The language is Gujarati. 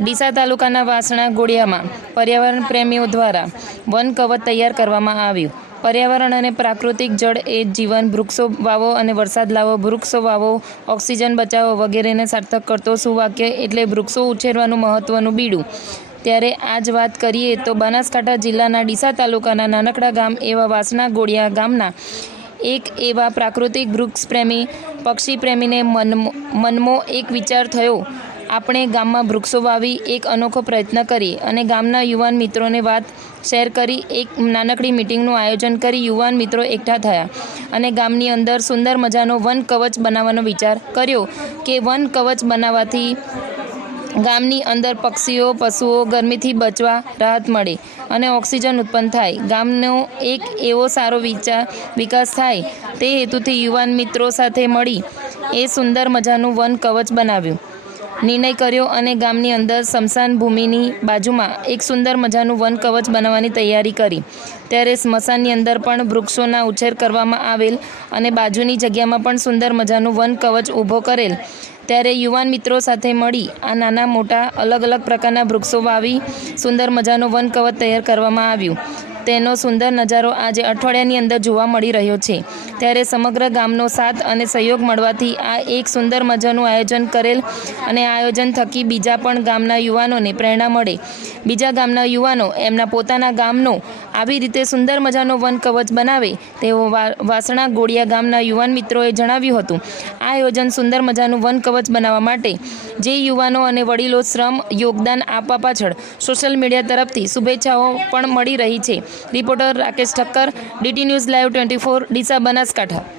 ડીસા તાલુકાના વાસણા ગોળિયામાં પર્યાવરણ પ્રેમીઓ દ્વારા વન કવચ તૈયાર કરવામાં આવ્યું। પર્યાવરણ અને પ્રાકૃતિક જળ એ જીવન। વૃક્ષો વાવો અને વરસાદ લાવો, વૃક્ષો વાવો, ઓક્સિજન બચાવો વગેરેને સાર્થક કરતો સુવાક્ય એટલે વૃક્ષો ઉછેરવાનું મહત્વનું બીડું। ત્યારે આ જ વાત કરીએ તો બનાસકાંઠા જિલ્લાના ડીસા તાલુકાના નાનકડા ગામ એવા વાસણા ગોળિયા ગામના એક એવા પ્રાકૃતિક વૃક્ષ પ્રેમી, પક્ષી પ્રેમીને મનમાં એક વિચાર થયો, આપણે ગામમાં વૃક્ષો વાવી એક અનોખો પ્રયત્ન કરીએ અને ગામના યુવાન મિત્રોને વાત શેર કરી એક નાનકડી મિટિંગનું આયોજન કરી યુવાન મિત્રો એકઠા થયા અને ગામની અંદર સુંદર મજાનો વન કવચ બનાવવાનો વિચાર કર્યો કે વન કવચ બનાવવાથી ગામની અંદર પક્ષીઓ, પશુઓ ગરમીથી બચવા રાહત મળે અને ઓક્સિજન ઉત્પન્ન થાય, ગામનો એક એવો સારો વિકાસ થાય। તે હેતુથી યુવાન મિત્રો સાથે મળી એ સુંદર મજાનું વન કવચ બનાવ્યું, નિર્ણય કર્યો અને ગામની અંદર સ્મશાન ભૂમિની બાજુમાં એક સુંદર મજાનું વન કવચ બનાવવાની તૈયારી કરી। ત્યારે સ્મશાનની અંદર પણ વૃક્ષોના ઉછેર કરવામાં આવેલ અને બાજુની જગ્યામાં પણ સુંદર મજાનું વન કવચ ઊભો કરેલ। ત્યારે યુવાન મિત્રો સાથે મળી આ નાના મોટા અલગ અલગ પ્રકારના વૃક્ષો વાવી સુંદર મજાનું વન કવચ તૈયાર કરવામાં આવ્યું। તેનો સુંદર નજારો આજે અઠવાડિયાની અંદર જોવા મળી રહ્યો છે। ત્યારે સમગ્ર ગામનો સાથ અને સહયોગ મળવાથી આ એક સુંદર મજાનું આયોજન કરેલ અને આયોજન થકી બીજા પણ ગામના યુવાનોને પ્રેરણા મળે, બીજા ગામના યુવાનો એમના પોતાના ગામનો આવી રીતે સુંદર મજાનો વન કવચ બનાવે તેવો વાસણા ગોળિયા ગામના યુવાન મિત્રોએ જણાવ્યું હતું। આ આયોજન સુંદર મજાનું વન કવચ બનાવવા માટે જે યુવાનો અને વડીલો શ્રમ યોગદાન આપવા પાછળ સોશિયલ મીડિયા તરફથી શુભેચ્છાઓ પણ મળી રહી છે। Reporter Rakesh Thakkar, DT news live 24, Deesa, Banaskantha.